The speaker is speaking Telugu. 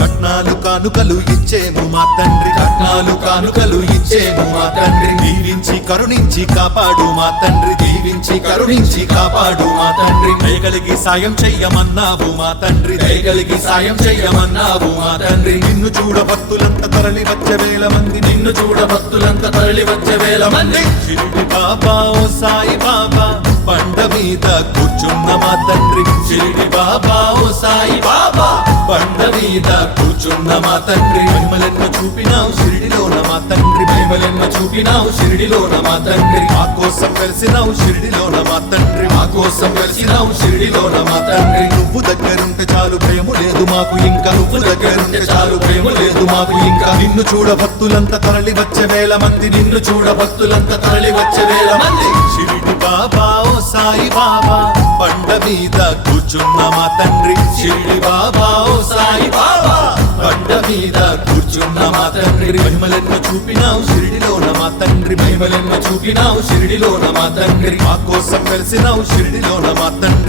కట్నాలు కానుకలు ఇచ్చేము మా తండ్రి. కట్నాలు కానుకలు ఇచ్చేము మా తండ్రి. దీవించి కరుణించి కాపాడు మా తండ్రి. దీవించి కరుణించి కాపాడు మా తండ్రి. దయగలిగి సాయం చెయ్యమన్నావు మా తండ్రి. దయగలిగి సాయం చెయ్యమన్నావు మా తండ్రి. నిన్ను చూడ భక్తులంత తరలి వచ్చే వేల మంది. నిన్ను చూడ భక్తులంత తరలి వచ్చే వేల మంది. షిరిడి బాబా ఓ సాయి బాబా పండ మీద కూర్చున్న మా తండ్రి. షిరిడి బాబా ఓ సాయి బాబా. మీద కూర్చున్న మా తండ్రి మహిమలెన్న చూపినావు షిరిడిలోన మా తండ్రి మహిమలెన్న చూపినావు షిరిడిలోన మా తండ్రి మా కోసం కలిసినావు షిరిడిలోన మా తండ్రి మా కోసం కలిసినావు షిరిడిలోన మా తండ్రి. నువ్వు దగ్గరుంటే చాలు ప్రేమ లేదు మాకు ఇంకా. నువ్వు దగ్గరుంటే చాలు ప్రేమ లేదు మాకు ఇంకా. నిన్ను చూడ భక్తులంతా తరలి వచ్చే వేల మంది. నిన్ను చూడ భక్తులంతా తరలి వచ్చే వేల మంది. షిరిడి బాబా ఓ సాయి బాబా పండ మీద కూర్చున్న మా తండ్రి. షిరిడి బాబా ఓ మీద కూర్చున్న మా తండ్రి. మహిమలెన్న చూపినావు షిరిడిలోన మా తండ్రి. మహిమలెన్న చూపినావు షిరిడిలోన మా తండ్రి. మా కోసం కలిసినావు షిరిడిలోన మా తండ్రి.